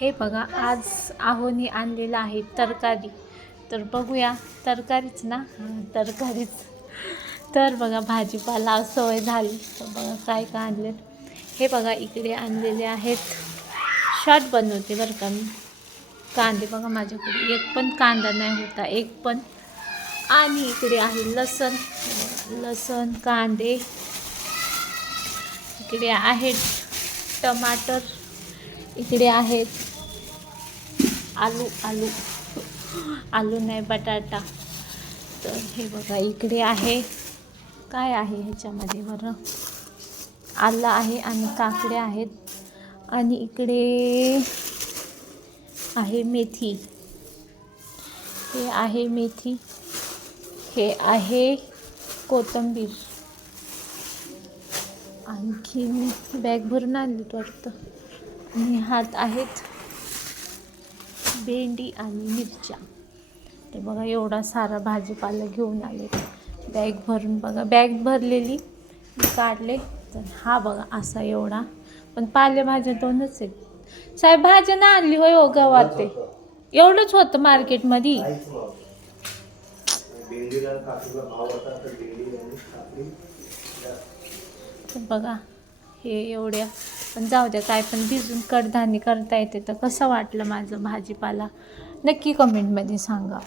हे बघा आज आहोनी आणलेलं आहे तरकारी. तर बघूया तरकारीच ना? तरकारीच. तर बघा भाजीपाला सवय झाली. तर बघा काय काय आणले हे बघा इकडे आणलेले आहेत. शॉर्ट बनवते बरं का मी. कांदे बघा माझ्याकडे. एक पण कांदा नाही होता एक पण. आणि इकडे आहे लसण. लसण कांदे. इकडे आहेत टमाटर. इकडे आहेत आलू आलू. आलू नाही बटाटा. तर हे बघा इकडे आहे. काय आहे ह्याच्यामध्ये बरं? आलं आहे आणि काकड्या आहेत. आणि इकडे आहे मेथी. हे आहे मेथी. हे आहे कोथिंबीर. आणखी बॅग भरून आणलीत वाटतं. आणि हात आहेत. भेंडी आणि मिरच्या. तर बघा एवढा सारा भाजीपाला घेऊन आले. बॅग भरून बघा बॅग भरलेली काढले. तर हा बघा असा एवढा. पण पालेभाज्या दोनच आहेत. साहेब भाज्या ना आणली होय हो गावात ते. एवढंच होतं मार्केटमध्ये. बघा हे एवढ्या पण जाऊ द्या काय पण भिजून कडधान्य करता येते. तर कसं वाटलं माझं भाजीपाला? नक्की कमेंटमध्ये सांगा.